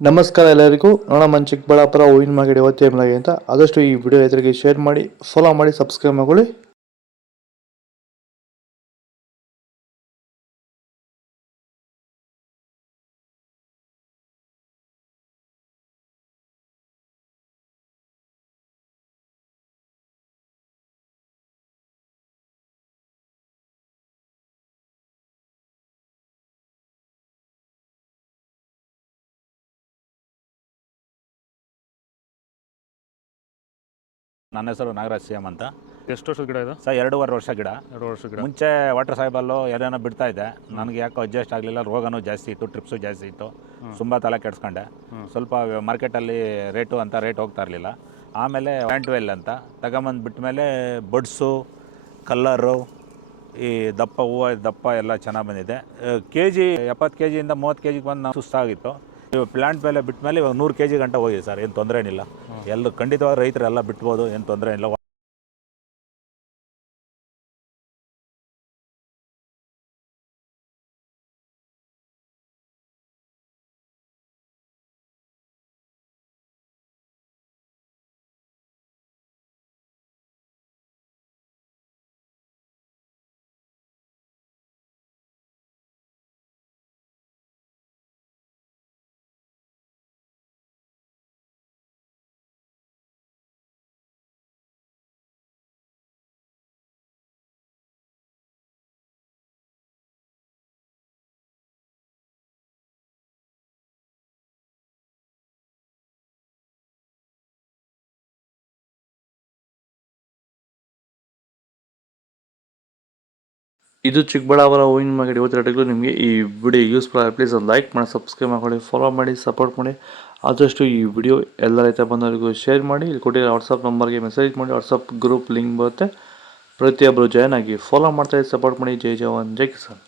ನಮಸ್ಕಾರ ಎಲ್ಲರಿಗೂ. ನೋಡಮ್ಮ ಚಿಕ್ಕಬಳ್ಳಾಪುರ ಹೂವಿನ ಮಾರ್ಕೆಟ್ ಇವತ್ತೇ ಅಂತ ಆದಷ್ಟು ಈ ವಿಡಿಯೋ ಎದುರಿಗೆ ಶೇರ್ ಮಾಡಿ, ಫಾಲೋ ಮಾಡಿ, ಸಬ್ಸ್ಕ್ರೈಬ್ ಮಾಡ್ಕೊಳ್ಳಿ. ನನ್ನ ಹೆಸರು ನಾಗರಾಜ್ ಸಿಎಂ ಅಂತ. ಎಷ್ಟು ವರ್ಷದ ಗಿಡ ಇದು? ಸರ್ 2.5 ವರ್ಷ ಗಿಡ. 2 ವರ್ಷದ ಗಿಡ. ಮುಂಚೆ ವಾಟರ್ ಸಾಯಿಬಲ್ಲು ಏನೇನೋ ಬಿಡ್ತಾ ಇದ್ದೆ. ನನಗೆ ಯಾಕೋ ಅಡ್ಜಸ್ಟ್ ಆಗಲಿಲ್ಲ. ರೋಗನೂ ಜಾಸ್ತಿ ಇತ್ತು, ಟ್ರಿಪ್ಸು ಜಾಸ್ತಿ ಇತ್ತು. ತುಂಬ ತಲೆ ಕೆಡಿಸ್ಕೊಂಡೆ. ಸ್ವಲ್ಪ ಮಾರ್ಕೆಟಲ್ಲಿ ರೇಟ್ ಹೋಗ್ತಾ ಇರಲಿಲ್ಲ. ಆಮೇಲೆ ವ್ಯಾಂಟ್ವೆಲ್ ಅಂತ ತಗೊಂಬಂದು ಬಿಟ್ಟ ಮೇಲೆ ಬಡ್ಸು, ಕಲ್ಲರು, ಈ ದಪ್ಪ ಹೂವು ದಪ್ಪ ಎಲ್ಲ ಚೆನ್ನಾಗಿ ಬಂದಿದೆ. ಕೆಜಿ 70 kg 30 kg ಬಂದು ನಾವು ಸುಸ್ತಾಗಿತ್ತು. ಇವಾಗ ಪ್ಲಾಂಟ್ ಮೇಲೆ ಬಿಟ್ಟ ಮೇಲೆ ಇವಾಗ 100 kg ಗಂಟ ಹೋಗಿದೆ ಸರ್. ಏನು ತೊಂದರೆ ಏನಿಲ್ಲ. ಎಲ್ಲರೂ ಖಂಡಿತವಾಗಿ ರೈತರೆಲ್ಲ ಬಿಟ್ಬೋದು, ಏನು ತೊಂದರೆ ಇಲ್ಲ. ಇದು ಚಿಕ್ಕಬಳ್ಳಾಪುರ ಹೂವಿನ ಮಾರ್ಕೆಟ್ ಇವತ್ತು ರೇಟ್ಗಳು. ನಿಮಗೆ ಈ ವಿಡಿಯೋ ಯೂಸ್ಫುಲ್ ಆಗಿ ಪ್ಲೀಸ್ ಒಂದು ಲೈಕ್ ಮಾಡಿ, ಸಬ್ಸ್ಕ್ರೈಬ್ ಮಾಡ್ಕೊಳ್ಳಿ, ಫಾಲೋ ಮಾಡಿ, ಸಪೋರ್ಟ್ ಮಾಡಿ. ಆದಷ್ಟು ಈ ವಿಡಿಯೋ ಎಲ್ಲ ರೈತ ಬಂದವರಿಗೂ ಶೇರ್ ಮಾಡಿ. ಇಲ್ಲಿ ಕೊಟ್ಟಿರೋ ವಾಟ್ಸಪ್ ನಂಬರ್ಗೆ ಮೆಸೇಜ್ ಮಾಡಿ. ವಾಟ್ಸಪ್ ಗ್ರೂಪ್ ಲಿಂಕ್ ಬರುತ್ತೆ, ಪ್ರತಿಯೊಬ್ಬರು ಜಾಯ್ನ್ ಆಗಿ ಫಾಲೋ ಮಾಡ್ತಾಯಿದ್ದು ಸಪೋರ್ಟ್ ಮಾಡಿ. ಜೈ ಜವಾನ್, ಜೈ ಕಿಸಾನ್.